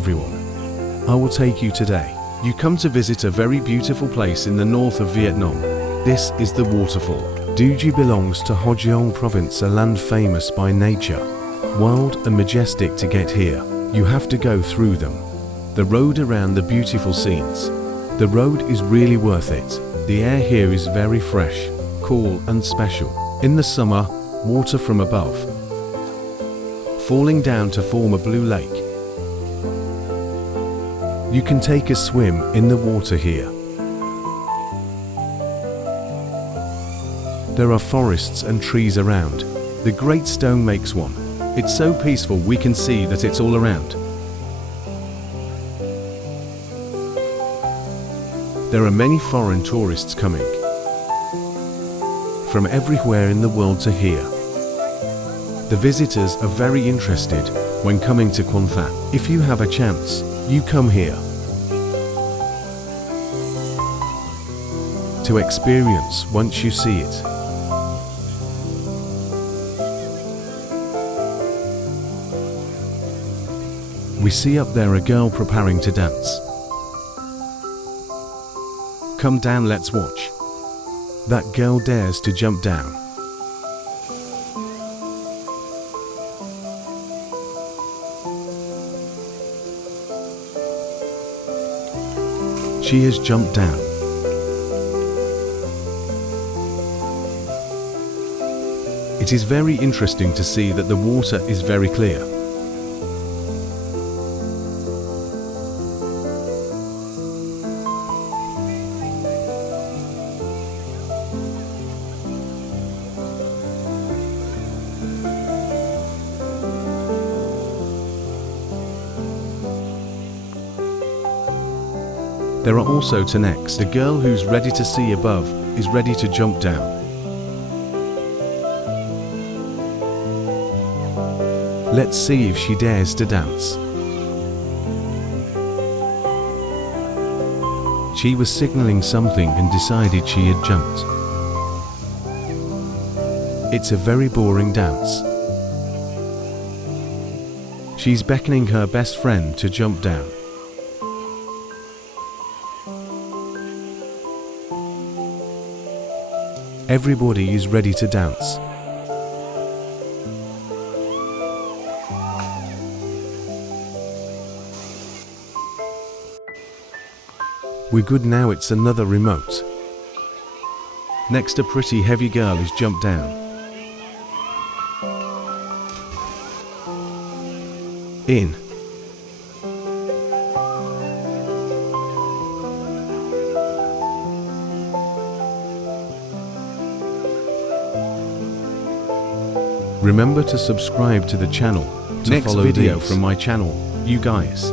everyone. I will take you today. You come to visit a very beautiful place in the north of Vietnam. This is the Waterfall. Due belongs to Ha Giang province, a land famous by nature. Wild and majestic. To get here, you have to go through them. The road around the beautiful scenes. The road is really worth it. The air here is very fresh, cool and special. In the summer, water from above, falling down to form a blue lake. You can take a swim in the water here. There are forests and trees around. The Great Stone makes one. It's so peaceful, we can see that it's all around. There are many foreign tourists coming from everywhere in the world to here. The visitors are very interested when coming to Quang Phat. If you have a chance, you come here to experience once you see it. We see up there a girl preparing to dance. Come down, let's watch. That girl dares to jump down. She has jumped down. It is very interesting to see that the water is very clear. There are also Tenex. The girl who's ready to see above is ready to jump down. Let's see if she dares to dance. She was signaling something and decided she had jumped. It's a very boring dance. She's beckoning her best friend to jump down. Everybody is ready to dance. We're good now, it's another remote. Next, a pretty heavy girl is jumped down. In. Remember to subscribe to the channel to Next follow video these from my channel, you guys.